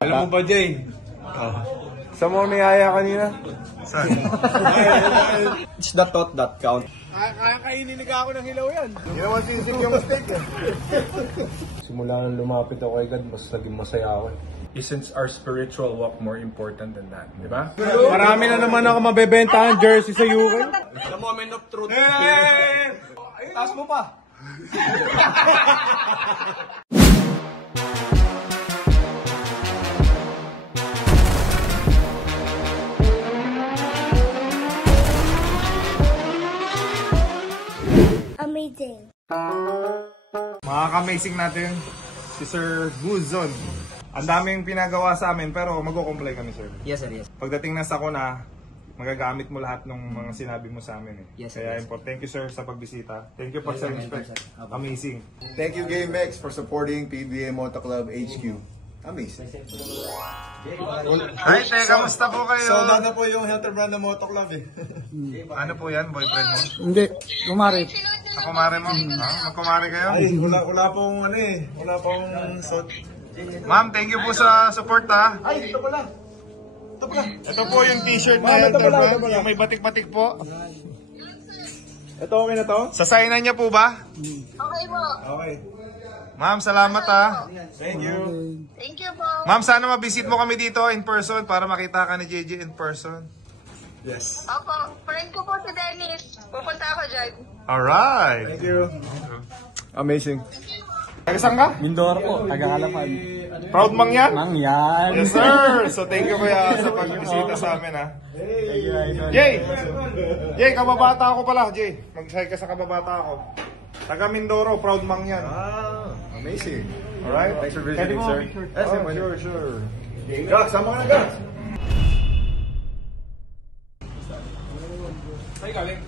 Alam mo ba, Jay? Saan mo niyaya kanina? Saan? It's the thought that count. Kaya kainin ako ng hilaw yan. Hindi naman sisig yung steak eh. Simula nang lumapit ako kay God, mas naging masaya ako eh. Isn't our spiritual walk more important than that? Diba? Marami na naman ako mabebentahan jersey sa UK. The moment of truth. Taas mo pa. Amazing. Mga ka-amazing natin, si Sir Guzon. Ang daming pinagawa sa amin pero magko-comply kami, sir. Yes, sir, yes. Pagdating na sa na, magagamit mo lahat ng mga sinabi mo sa amin eh. Yes, sir, Kaya yes, thank you sir sa pagbisita. Thank you for sa respect. Amazing. Thank you GameX for supporting PBA Moto Club HQ. Amazing. Hi, te, kamusta po kayo? So, na po yung Helter Brand ng Moto Club eh. Ano po yan, boyfriend mo? Hindi, kumari. Kumare mo? Magkumare kayo? Ay, wala pong ano eh. Wala pong suit. Ma'am, thank you po sa support ha. Ay, ito pala. Ito pala. Ito po yung t-shirt na Ma'am, ito Helter pala, Brand, ito pala. yung may batik-batik po. Ito okay na to? Sasayinan niya po ba? Okay po. Okay. Ma'am, salamat ha. Thank you. Thank you po. Ma'am, sana mabisit mo kami dito in person para makita ka ni JJ in person. Yes. Opo, friend ko po si Dennis. Pupunta ako dyan. Alright. Thank you. Amazing. Tagasang ka? Mindoro po, taga-Halapan. Proud mang yan? Mang yan. Yes sir! So thank you kuya sa pagbisita sa amin ha. Thank you, idol. Jay! Jay, kababata ako pala Jay. Mag-say ka sa kababata ako. Taga Mindoro, proud mang yan. Amazing. Alright? Thanks for visiting, sir. Sure. Gax, sama ka na, Gax. Ay, galing.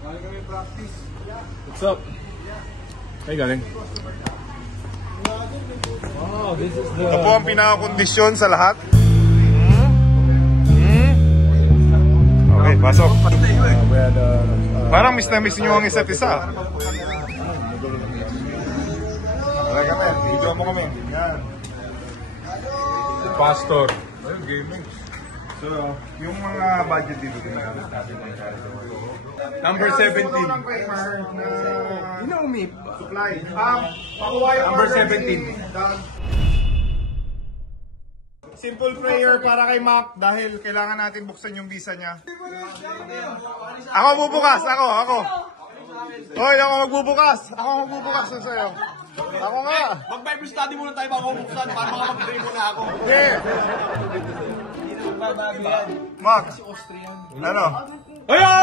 Galing kami practice. What's up? Hey, galing. Ito po ang pinakakondisyon sa lahat. Okay, pasok. Parang miss na miss nyo ang isa't isa. Alright kami, video mo kami. Yan. Pastor. Ayun, gaming. So, yung mga budget dito ginagamit natin ng Number 17. Inaumi. Supply. Number 17. Simple prayer para kay Mac dahil kailangan natin buksan yung visa niya. Ako bubukas, ako. Hoy, ako magbubukas. Ako magbubukas sa sayo. Ako nga. Mag-Bible study muna tayo bago buksan para makapag-pray muna ako. Yeah. Mac. Ano? Ikaw.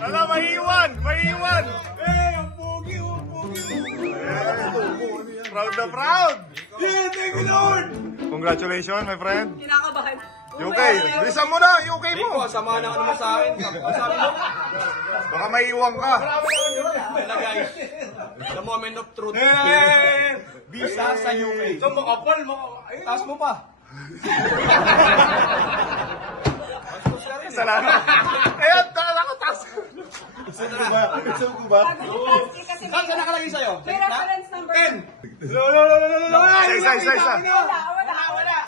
Wala, maiiwan. Ang pogi. Proud na proud. Yeah, thank you, Lord! Congratulations, my friend. Kinakabahan. UK. Bilisan mo na, UK mo. Samahan na ka naman sa akin. Sabi mo? Baka maiiwan ka. Wala guys. The moment of truth. Visa sa UK. So makapal, taas mo pa. Salamat. Ayun, nakataas. Gusto ko ba? Saan ka nakalagay sa'yo? May reference number. 10. Isa. Wala.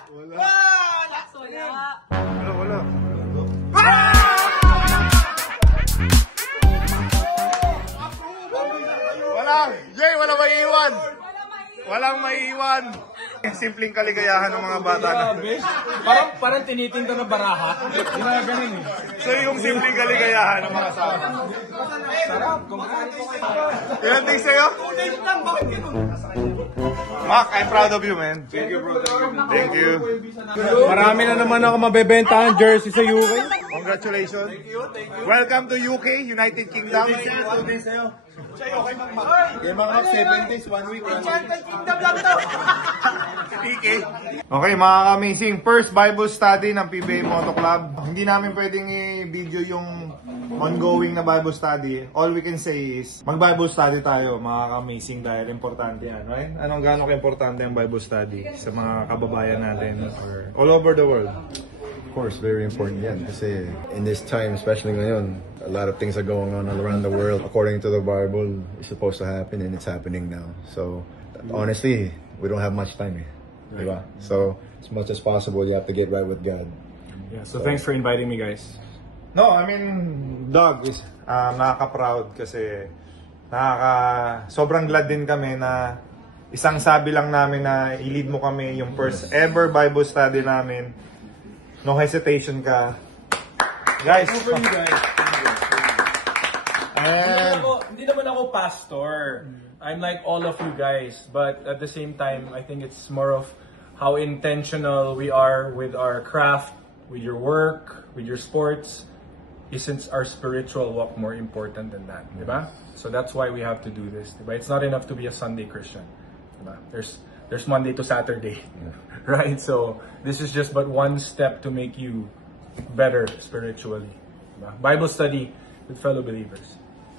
Wala. Walang maiiwan. Walang maiiwan. Simpleng kaligayahan ng mga bata na. Parang tinitinda na baraha. Ginaganon eh. So yung simpleng kaligayahan ng mga tao. Sarap. Ilan things sa'yo? Mac, I'm proud of you, man. Thank you, brother. Thank you. Marami na naman ako mabebentahan jersey sa UK. Congratulations. Welcome to UK, United Kingdom. Game Max, 7 days, 1 week. PK. Okay, mga amazing first Bible study ng PBA Moto Club. Hindi namin pwedeng i-video yung ongoing na Bible study. All we can say is mag-Bible study tayo, mga amazing dahil importante yan, right? Anong gaano ka-importante ang Bible study sa mga kababayan natin or all over the world? Of course, very important yan. Kasi in this time, especially ngayon, a lot of things are going on all around the world. According to the Bible, it's supposed to happen and it's happening now. So honestly, we don't have much time. Diba? So as much as possible, you have to get right with God. Yeah, so thanks for inviting me, guys. No, I mean, Doug is nakaka-proud kasi sobrang glad din kami na isang sabi lang namin na i-lead mo kami yung first ever Bible study namin. No hesitation ka. Guys, For you guys. and Hindi naman ako pastor. I'm like all of you guys. But at the same time, I think it's more of how intentional we are with our craft, with your work, with your sports. Isn't our spiritual walk more important than that? Diba? So that's why we have to do this. Diba? It's not enough to be a Sunday Christian. Diba? There's Monday to Saturday. Right? So this is just but one step to make you better spiritually. Diba? Bible study with fellow believers.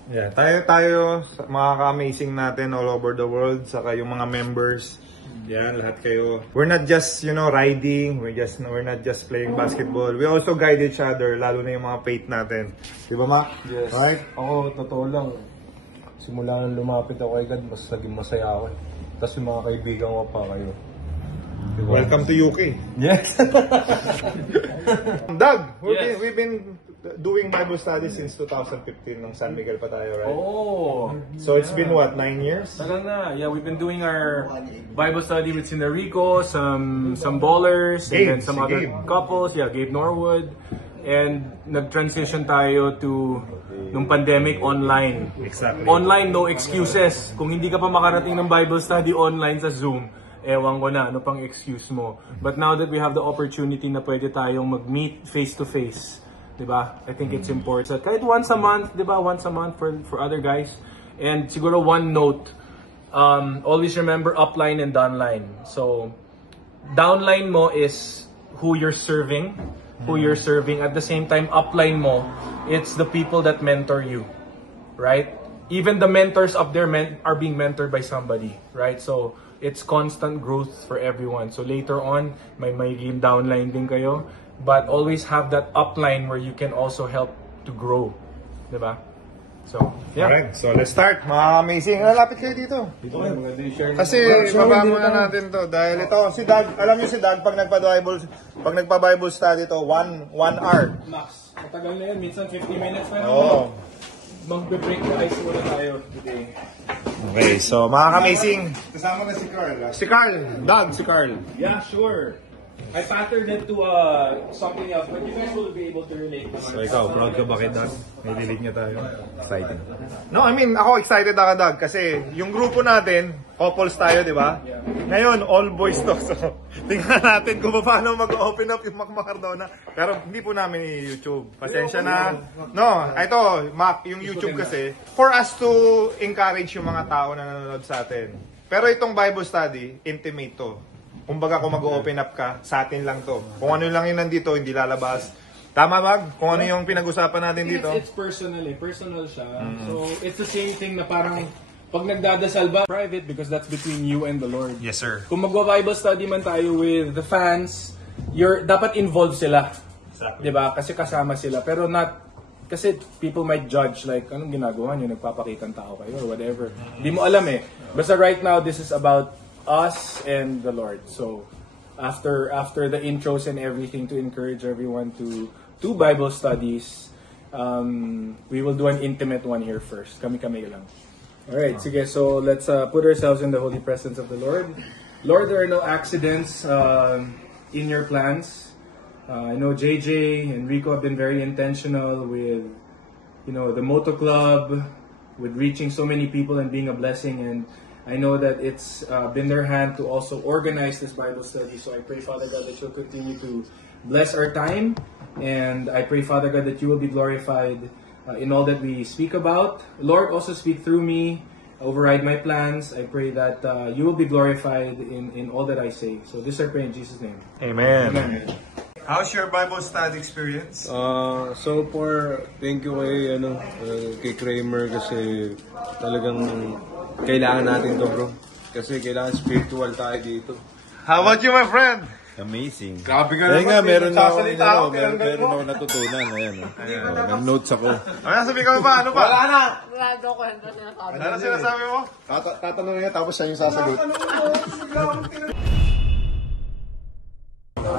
yeah, tayo mga ka-amazing natin all over the world, saka yung mga members. Yan, lahat kayo. We're not just, riding. We're not just playing basketball. We also guide each other, lalo na yung mga faith natin. Di ba, Mac? Yes. Right? Ako, totoo lang. Simula nang lumapit ako kay God, mas naging masaya ako. Tapos yung mga kaibigan ko pa kayo. Diba? Welcome to UK. Yes. Doug, Yes. we've been doing Bible study since 2015 ng San Miguel pa tayo, right? Oh! So it's been what, 9 years? Tagal na. Yeah, we've been doing our Bible study with Sinarico, some ballers, Gabe, and then some si other Gabe. couples. Yeah, Gabe Norwood. And nag-transition tayo to nung pandemic online. Exactly. Online, no excuses. Kung hindi ka pa makarating ng Bible study online sa Zoom, ewan ko na, ano pang excuse mo. But now that we have the opportunity na pwede tayong mag-meet face-to-face, diba? I think it's important. Kahit once a month, diba? Once a month for other guys. And siguro one note, always remember upline and downline. So, downline mo is who you're serving. At the same time, upline mo, it's the people that mentor you. Right? Even the mentors up there are being mentored by somebody. Right? So, it's constant growth for everyone. So, later on, may magiging downline din kayo. But always have that upline where you can also help to grow. Diba? So, yeah. Alright, so let's start. Mga amazing. Lapit kayo dito. Dito kayo, maganda yung share. Kasi baba muna natin to dahil ito si Doug, alam niyo si Doug pag nagpa-Bible study to 1 hour. Max, matagal na yun. Minsan 50 minutes na yun. Oh. Mag-break the ice muna tayo today. Okay, so mga amazing. Kasama na si Carl. Si Carl, Doug, si Carl. Yeah, sure. I patterned it to something else, but you guys will be able to relate. So ikaw, proud ka ba kay Doug? May delete niya tayo. Exciting. No, I mean, ako excited ako, Doug, kasi yung grupo natin, couples tayo, di ba? Ngayon, all boys to. So, tingnan natin kung paano mag-open up yung Mac Macardona. Pero hindi po namin i-YouTube. Pasensya na. No, ito, Mac, yung YouTube kasi, for us to encourage yung mga tao na nanonood sa atin. Pero itong Bible study, intimate to. Kumbaga kung mag-open up ka, sa atin lang to. Kung ano lang yun nandito, hindi lalabas. Tama, Mag? Kung ano yung pinag-usapan natin dito? It's personal siya. So, it's the same thing na parang pag nagdadasal ba, private because that's between you and the Lord. Yes, sir. Kung magwa-Bible study man tayo with the fans, dapat involved sila. Exactly. Diba? Kasi kasama sila. Pero kasi people might judge like, anong ginagawa nyo? Nagpapakitang tao kayo or whatever. Hindi mo alam eh. Basta right now, this is about us and the Lord. So after the intros and everything to encourage everyone to do Bible studies, we will do an intimate one here first. Kami-kami lang. Alright, sige, so let's put ourselves in the holy presence of the Lord. Lord, there are no accidents in your plans. I know JJ and Rico have been very intentional with the Moto Club, with reaching so many people and being a blessing, and I know that it's been their hand to also organize this Bible study. So I pray, Father God, that you'll continue to bless our time. And I pray, Father God, that you will be glorified in all that we speak about. Lord, also speak through me, override my plans. I pray that you will be glorified in all that I say. So this I pray in Jesus' name. Amen. Amen. How's your Bible study experience? So far, thank you kay Kramer kasi talagang kailangan natin to, bro. Kasi kailangan spiritual tayo dito. How about you, my friend? Amazing. Grabe ka Ayun naman. nga, meron na ako, Nagsasalita ako, meron tinanggal mo. ako natutunan. Ayan, may notes ako. Ano sabi ka ba? Ano ba? Wala na. Rado ko yung sinasabi. Ano sinasabi mo? Tatanungin niya, tapos siya yung sasagot.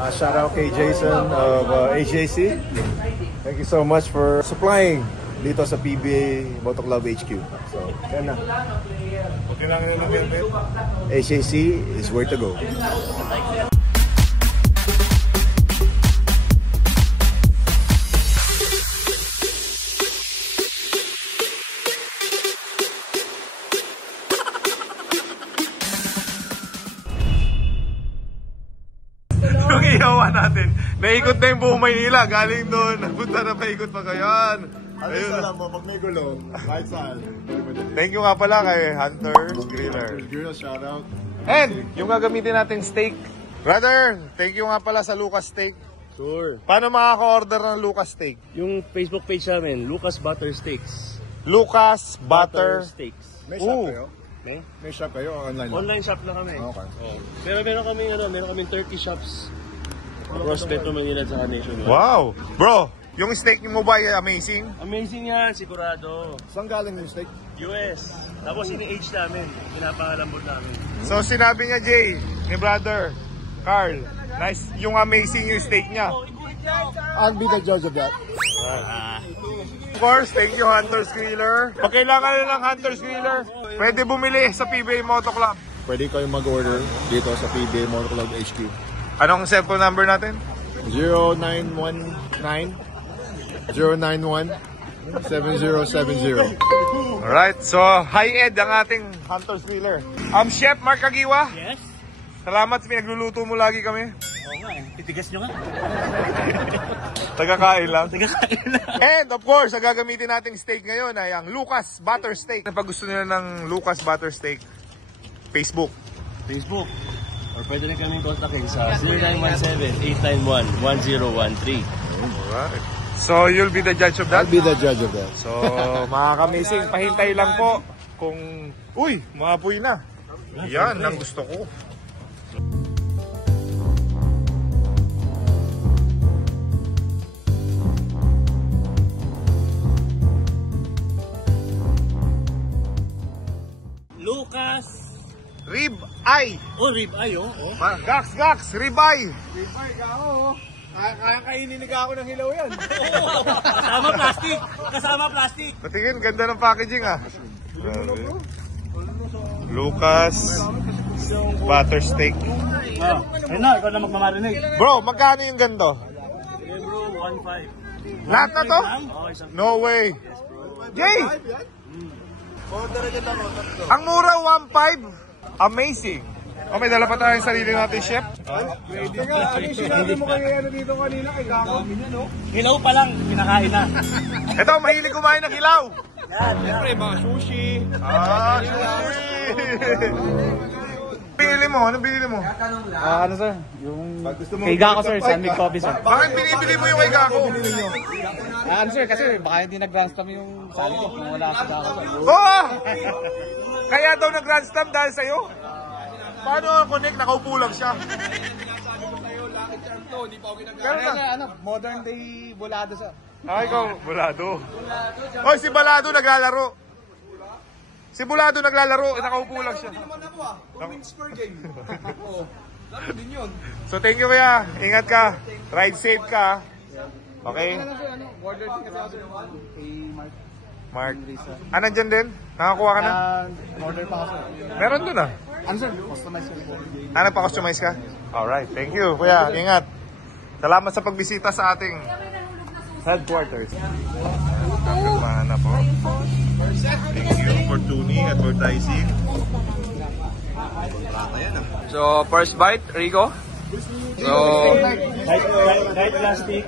Shout out kay Jason of AJC. Thank you so much for supplying dito sa PBA Moto Club HQ. So, yan na. Okay lang yun ng helmet. AJC is where to go. Yung iyawan natin. Naikot na yung buong Maynila. Galing doon. Nagpunta na paikot pa kayo. Ayun. Alam mo, pag may gulong, kahit saan. Thank you nga pala kay Hunter Griller. Girl, shout out. And yung gagamitin nating steak. Brother, thank you nga pala sa Lucas Steak. Sure. Paano makaka-order ng Lucas Steak? Yung Facebook page namin, Lucas Butter Steaks. Lucas Butter. Steaks. May shop Ooh. kayo? Okay? May shop kayo o online lang? Online shop lang kami. Okay. Pero meron kami 30 shops across Metro Manila at saka nationwide. Wow! Bro, yung steak mo ba ay amazing? Amazing yan, sigurado. Saan galing yung steak? US. Tapos ini-age namin, pinapangalambot namin. So sinabi niya, Jay, ni brother, Carl, nice, yung amazing yung steak niya. I'll be the judge of that. Of course, thank you Hunter's Griller. Pag kailangan nyo ng Hunter's Griller, pwede bumili sa PBA Moto Club. Pwede kayong mag-order dito sa PBA Motor Club HQ. Anong cellphone number natin? 0919-091-7070. Alright, so high-end ang ating Hunter's Griller. Chef Mark Kagiwa. Yes? Salamat, pinagluluto mo lagi kami. Oo nga eh, titigas nyo nga. Tagakain lang. Tagakain lang. And of course, ang gagamitin nating steak ngayon ay ang Lucas Butter Steak. Pag gusto nila ng Lucas Butter Steak, Facebook. Facebook. Or pwede rin kaming kontakin sa 0917-891-1013. Alright. So, you'll be the judge of that? I'll be the judge of that. So, mga kamising, pahintay lang po kung... Uy, maapoy na. Yan ang gusto ko. Lucas. Rib eye. Oh, rib eye oh. Gax, gax, rib eye. Kaya kainin ako ng hilaw yan. Kasama plastic. Kasama plastic. Patingin, ganda ng packaging ah. Grabe. Lucas Butter Steak. Ayun na, ikaw na magmamarinate. Bro, magkano yung ganito? Okay bro, 1.5. Lahat na to? Okay, isang No way. Jay! Ang mura, 1.5. Amazing. Oh, may dala pa tayong sarili natin, chef. Pwede nga. Ano yung sinabi mo kayo dito kanina kay Gako? hilaw pa lang, kinakain na. Ito, mahilig kumain ng hilaw. Siyempre, mga sushi. Sushi. Pinili mo? Anong binili mo? Ano sir? Yung kay Gako sir, Sunmig Coffee sir. Bakit binibili mo yung kay Gako? Ano sir, kasi baka hindi nag-grand slam yung sali ko kung wala si Gako sir. Oo! Kaya daw nag-grand slam dahil sa'yo? Paano ang connect? Nakaupo lang siya. Pero na, Modern day bulado sir. ikaw, Bulado. Oy, si Balado naglalaro. Si Bulado naglalaro, nakaupo lang siya. Wins per game. Oo. Laro din yun. So thank you kuya. Ingat ka. Ride safe ka. Okay? Order din kasi ako sir kay Mark. Mark. Nandyan din? Nakakuha ka na? Order pa ako sir. Meron dun ah. Ano sir? Customize ko po. Nagpa-customize ka? Alright, thank you kuya. Ingat. Salamat sa pagbisita sa ating headquarters. Mana po. Thank you for tuning, advertising. So, first bite, Rico. So, Kahit plastic.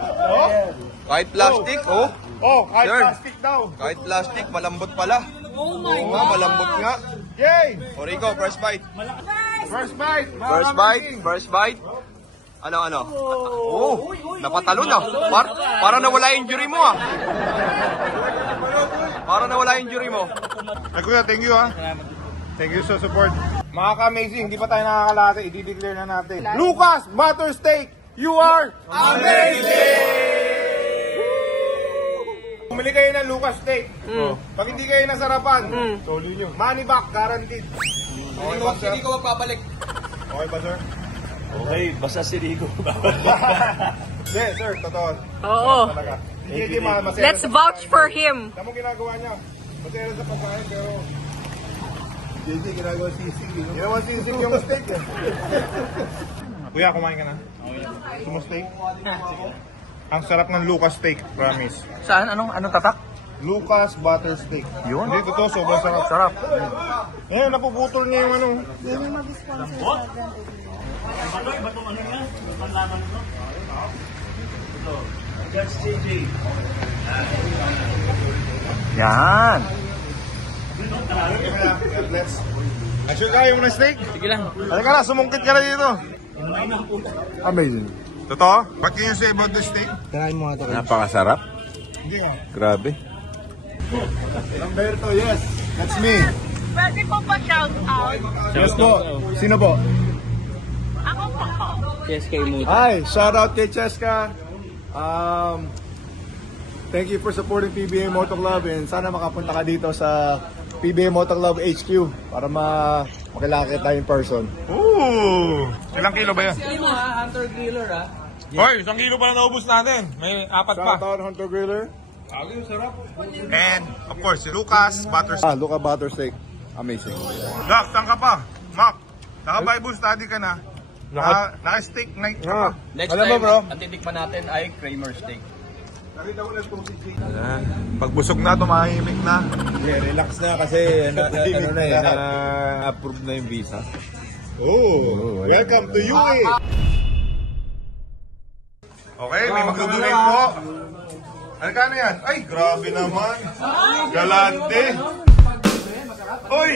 kahit plastic, oh. Oh, kahit Sir. plastic daw. Kahit plastic, malambot pala. Oo nga, malambot nga. Yay! O Rico, first bite. First bite. mga First bite, kamising. first bite. Ano? Oh, napatalo na. Para nawala yung injury mo ah. Para nawala yung injury mo. Ay kuya, thank you ha. Thank you sa support. Mga ka-amazing, hindi pa tayo nakakalate. I-declare na natin. Lucas Butter Steak, you are Bumili kayo ng Lucas Steak. Pag hindi kayo nasarapan, soli nyo. Money back, guaranteed. Okay ba, sir? Hindi ko magpapalik. Okay ba, sir? Okay, basta si Rico. Hindi, sir, totoo. Oo. Talaga. Hindi masaya Let's sa vouch pagkain. for him. Tama ginagawa niya. Masaya sa pagkain, pero... JJ, ginagawa sisig. Ginawa sisig yung steak eh. Kuya, kumain ka na? Gusto mo steak? Ang sarap ng Lucas Steak, promise. Saan? Anong tatak? Lucas Butter Steak. Yun? Hindi, totoo, sobrang sarap. Sarap. Ngayon, napuputol niya yung ano. Yan. Let's... Actually, kaya mo na steak? Sige lang. Halika na, sumungkit ka na dito. Amazing. Totoo? What can you say about the steak? Napakasarap. Hindi nga. Grabe. Lamberto, yes. That's me. Pwede po pa shout out? Yes po. Sino po? Ako po. Hi, shout out kay Cheska. Thank you for supporting PBA Moto Club and sana makapunta ka dito sa PBA Moto Club HQ para makilala kita in person. Ooh! Ilang kilo ba yan? Hunter Killer Hoy, 1 kilo pa na naubos natin. May 4 pa. Shout out Hunter Griller. And, of course, si Lucas Butter Steak. Luca Butter Steak. Amazing. Doc, saan ka pa? Mac, naka-Bible study ka na. Naka-steak night ka pa. Next Alam mo, time, bro? ang titikman natin ay Kramer steak. Pagbusog na, tumahimik na. Yeah, relax na kasi na-approve na yung visa. Oh, welcome to UAE. Okay, may magdudunay po. Ano ka na yan? Ay, grabe naman. Galante. Uy!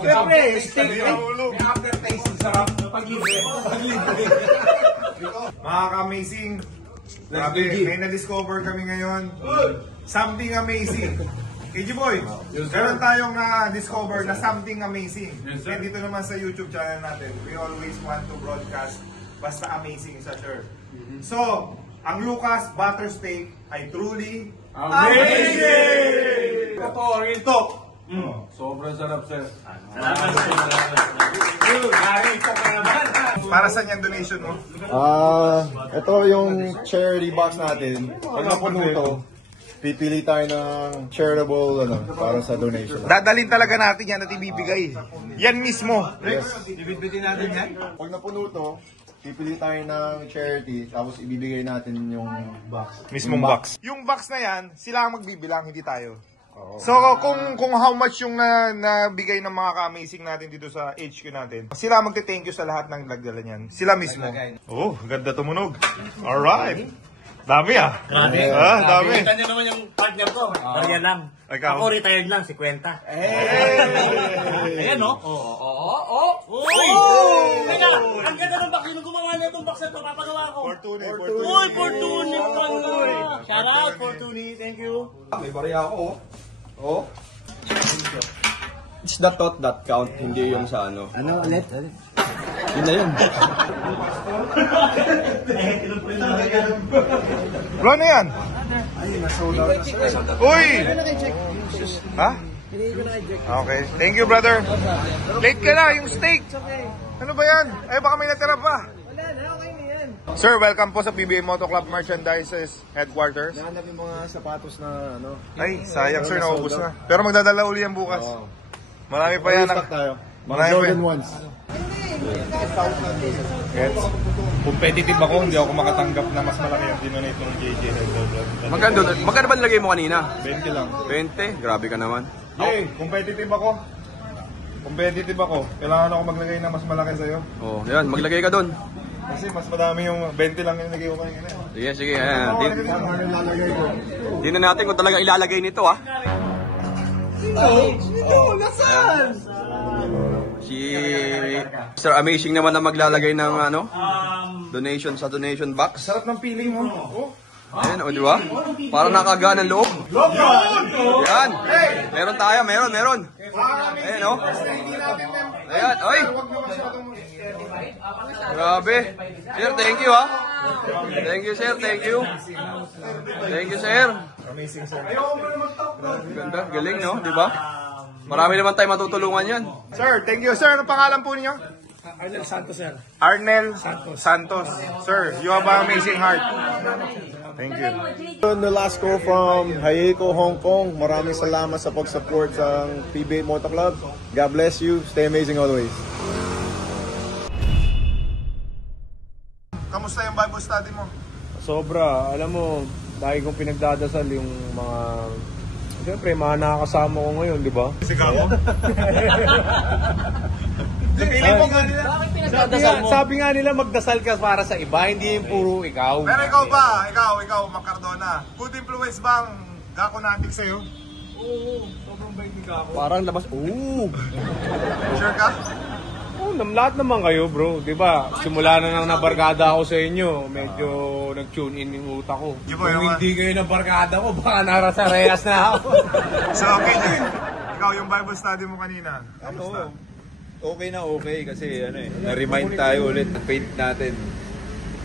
Siyempre, steak. May aftertaste. Sarap. Pag-libre. Mga ka-amazing. Grabe, may na-discover kami ngayon. Something amazing. KG Boy, meron tayong na-discover na something amazing. And dito naman sa YouTube channel natin, we always want to broadcast basta amazing sa sure. So, ang Lucas Butter Steak ay truly amazing! Ito, real talk. Sobrang sarap, sir. Para saan yung donation mo? Ito yung charity box natin. Pag napuno to, pipili tayo ng charitable para sa donation. Dadalhin talaga natin yan at ibibigay. Yan mismo. Yes. Pag napuno to, pipili tayo ng charity, tapos ibibigay natin yung box. Mismong box. Yung box na yan, sila ang magbibilang, hindi tayo. So kung how much yung nabigay ng mga ka-amazing natin dito sa HQ natin, sila magte-thank you sa lahat ng nagdala niyan. Sila mismo. Oh, ganda tumunog. Alright. Dami Dami. Dami. Kita niyo naman yung partner ko. Barya lang. Ikaw? Ako retired lang, 50. Ayan, no? Uy! Teka, ang ganda ng box. Yung gumawa na itong box na ito, papagawa ko. Fortuny. Uy, Fortuny! Shout out, Fortuny. Thank you. May bariya ako, oh. It's the thought that count, hindi yung sa ano. Ano ulit? Yun na yun. Ano na yan? Uy! Ha? Okay. Thank you, brother. Late ka na, yung steak. Ano ba yan? Ay, baka may natira pa. Sir, welcome po sa PBA Moto Club Merchandises Headquarters. Nahanap yung mga sapatos na Ay, sayang sir, naubos na. Pero magdadala uli yan bukas. Marami pa yan. Restock tayo. Mga Marami pa Jordan yan. ones. Gets? Competitive ako, hindi ako makatanggap na mas malaki yung dinonate ng JJ. Magkano ba nilagay mo kanina? 20 lang. 20? Grabe ka naman. Hey, competitive ako. Competitive ako. Kailangan ako maglagay na mas malaki sa'yo. Oh, yan, maglagay ka doon. Kasi mas madami yung 20 lang yung nilagay ko kanina. Sige, sige. Tingnan natin kung talaga ilalagay nito, ah. Si Mr. Amazing naman na maglalagay ng donation sa donation box. Sarap ng feeling mo. Oh. Ayan, o, di ba? Parang nakagaan ng loob. Yan. Meron tayo, meron. Ayan, o. Ayan. yan. Oy! Grabe. Sir, thank you ha. Thank you, sir. Thank you. Thank you, sir. Amazing, sir. Ganda. Galing, no? Di ba? Marami naman tayo matutulungan yan. Sir, thank you. Sir, ano pangalan po ninyo? Arnel Santos, sir. Arnel Santos. Sir, you have an amazing heart. Thank you. Nolasco from Hayeko, Hong Kong. Maraming salamat sa pag-support sa PBA Moto Club. God bless you. Stay amazing always. Kamusta yung Bible study mo? Sobra. Alam mo, dahil kong pinagdadasal yung mga... Siyempre, mga nakakasama ko ngayon, di ba? Sigaw mo? Sabi nga nila, magdasal ka para sa iba, hindi yung puro ikaw. Pero ikaw ba? Ikaw, Mac Cardona. Good influence ba ang Gako Natik sa'yo? Oo, sobrang bait ni Gako. Parang labas. Oo! Sure ka? Oh, lahat naman kayo, bro. Di ba? Simula na nang nabarkada ako sa inyo, medyo nag-tune in yung utak ko. Yung Kung hindi kayo nabarkada ko, baka nasa rehas na ako. So, okay din. Ikaw, yung Bible study mo kanina. Kamusta? Okay na okay kasi na-remind tayo ulit ng faith natin.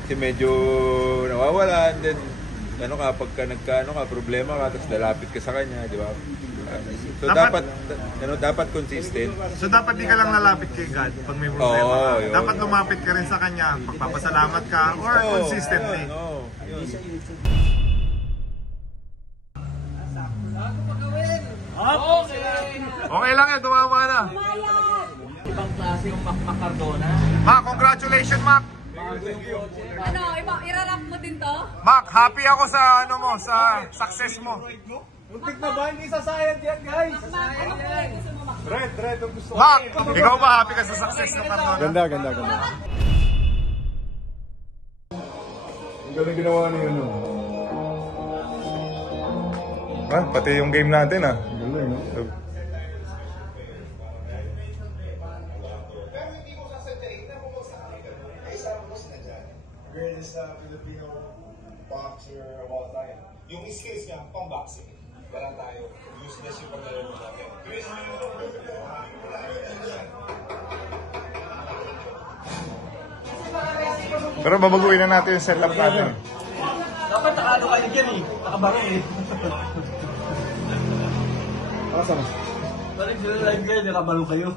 Kasi medyo nawawala, and then pagka problema ka, tapos lalapit ka sa kanya, di ba? So dapat consistent. So dapat di ka lang lalapit kay God pag may problema ka. Yun. Dapat lumapit ka rin sa kanya, magpapasalamat ka, or consistently. Okay lang yan, tumama na. Ibang klase yung Mac Cardona. Mac, congratulations, Mac. Ano, irarap mo din to? Mac, happy ako sa sa success mo. Muntik na ba? Hindi sasayad yan, guys. Ano kulay gusto mo, Mac? Red ang gusto ko. Mac, ikaw ba happy ka sa success ng Cardona? Ganda. Ang galing ginawa niyo, no? Pati yung game natin, Galing, no? Greatest Filipino boxer of all time. Yung skills niya, pang-boxing. Wala tayo. Useless yung paglalaro natin. Pero babaguhin na natin yung setup natin. Dapat nakaano ka yan eh. Nakabango eh. Awesome. Parang sila live kayo, nakabalo kayo.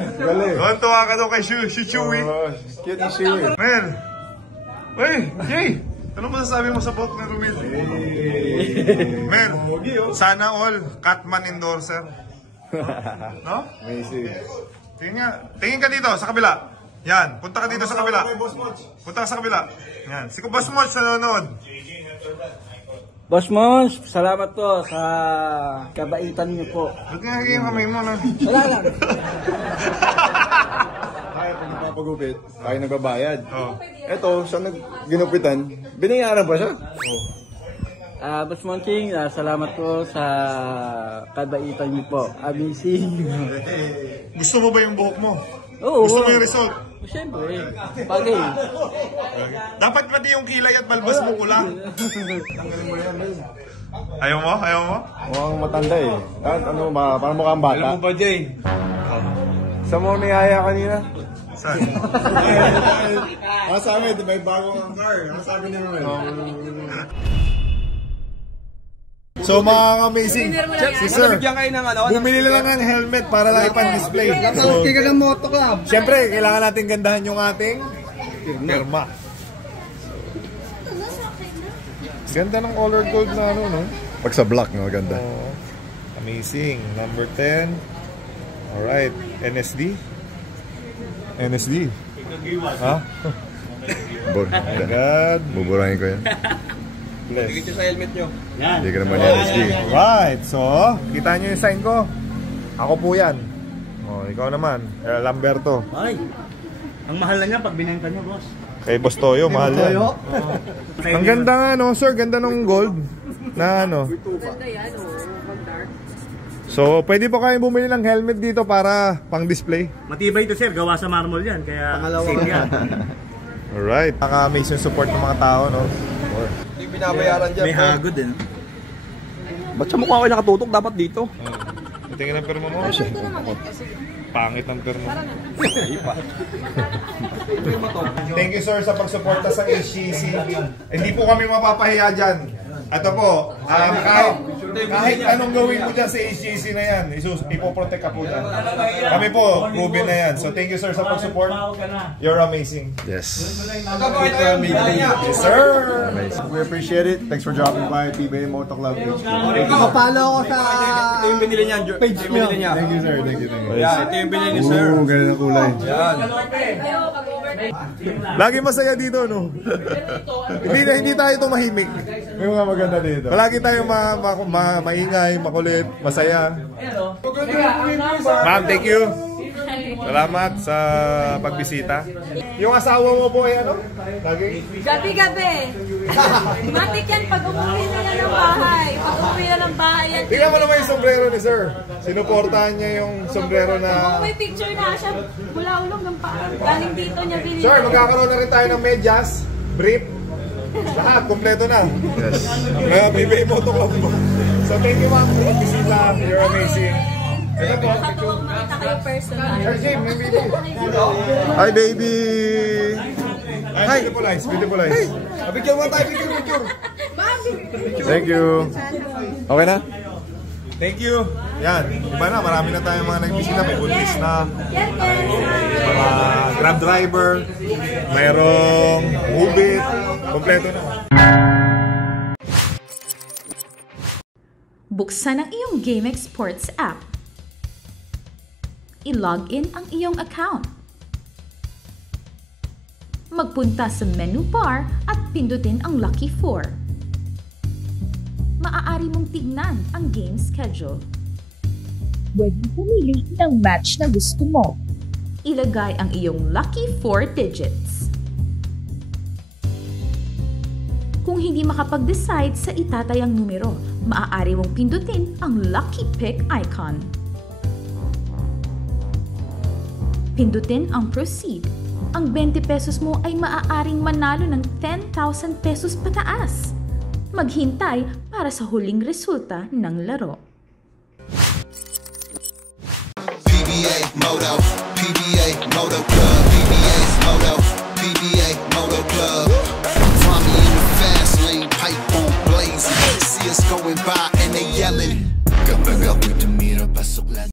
Galing. Tuwa ka daw kay Chewy. Cute ni Chewy. Mel! Uy! Jay! Ano masasabi mo sa boat ni Romel? Mel, sana all Catman endorser. No? Amazing. Tingin ka dito sa kabila. Yan, punta ka dito sa kabila. Punta ka sa kabila. Yan, si Boss Moch nanonood. Boss Mons, salamat po sa kabaitan niyo po. Ba't nga yung kamay mo, no? Wala lang. Kaya pag nagpapagupit, tayo nagbabayad. Oh. Eto, sa ginupitan, binayaran pa siya. Boss Monching, salamat po sa kabaitan niyo po. Amazing. Gusto mo ba yung buhok mo? Oo. Gusto mo yung result? Siyempre, bagay. Dapat pati yung kilay at balbas mo kulang. Ayaw mo? Mukhang matanda eh. Parang mukhang bata. Alam mo ba, Jay? Sa mo niyaya kanina? Saan? Sabi, di ba yung bago ang car? Sabi niya naman. So mga amazing, si Sir, bumili lang ng helmet para lang ipan-display. So, ng Moto Club. siyempre, kailangan natin gandahan yung ating firma. Ganda ng colored gold na no? Pag sa black, no? Ganda. Amazing. Number 10. Alright. NSD. Ha? God. Buburahin ko yan. Bless. Tigit sa helmet nyo. Hindi ka naman yan, SG. Alright. So, kita nyo yung sign ko. Ako po yan. Oh, ikaw naman. Lamberto. Ay, ang mahal na niya pag binenta niyo, boss. Kay Boss Toyo, mahal yan. Ang ganda nga, no, sir. Ganda ng gold. Na ano. Ganda yan, dark. So, pwede po kayo bumili ng helmet dito para pang-display. Matibay ito, sir. Gawa sa marmol yan. Kaya safe yan. Alright. Nakaka-amaze yung support ng mga tao, no? Hindi binabayaran dyan. May hagod din. Ba't sa mukha kayo nakatutok? Dapat dito. Tingnan ang perma mo. Pangit ang perma. Thank you, sir, sa pagsuporta sa HGC. Hindi po kami mapapahiya dyan. Ito po, kahit anong gawin mo dyan sa HGC na yan, ipoprotect ka po dyan. Kami po, proven na yan. So thank you, sir, sa pag-support. You're amazing. Yes. Yes, sir. We appreciate it. Thanks for dropping by PBA Moto Club. Mapalo ko sa Ito yung binili niya. page niyo. Thank you, sir. Thank you. Yeah, ito yung binili ni sir. Oo, ganun ang kulay. Yan. Lagi masaya dito, no? hindi tayo tumahimik. May mga maganda dito. Palagi tayong maingay, makulit, masaya. Ma'am, thank you. Salamat sa pagbisita. Yung asawa mo po ay ano? Lagi? Gabi-gabi. Matik yan pag umuwi na yan ng bahay. Pag umuwi na ng bahay yan. Tingnan mo naman yung sombrero ni sir. Sinuportahan niya yung sombrero Kung na... may picture na siya, mula ulong ng parang galing dito niya binili. Sir, magkakaroon na rin tayo ng medyas, brief, lahat, kompleto na. Yes. PBA Moto Club mo. So thank you ma'am for pagbisita. You're amazing. Ito po. Nakakawang makita kayo personal. Sir Jim, may baby. Hi baby! Hi! Beautiful eyes, beautiful eyes. Picture mo tayo, picture. Thank you. Okay na? Thank you. Yan, iba na, marami na tayong mga nagbisita. May buntis na, mga grab driver, mayroong ubit, kompleto na. Buksan ang iyong GameX Sports app. I-log in ang iyong account. Magpunta sa menu bar at pindutin ang Lucky 4. Maaari mong tignan ang game schedule. Pwedeng pumili ng match na gusto mo. Ilagay ang iyong lucky 4 digits. Kung hindi makapag-decide sa itatayang numero, maaari mong pindutin ang lucky pick icon. Pindutin ang proceed. Ang 20 pesos mo ay maaaring manalo ng 10,000 pesos pataas. Maghintay para sa huling resulta ng laro. PBA Moto Club.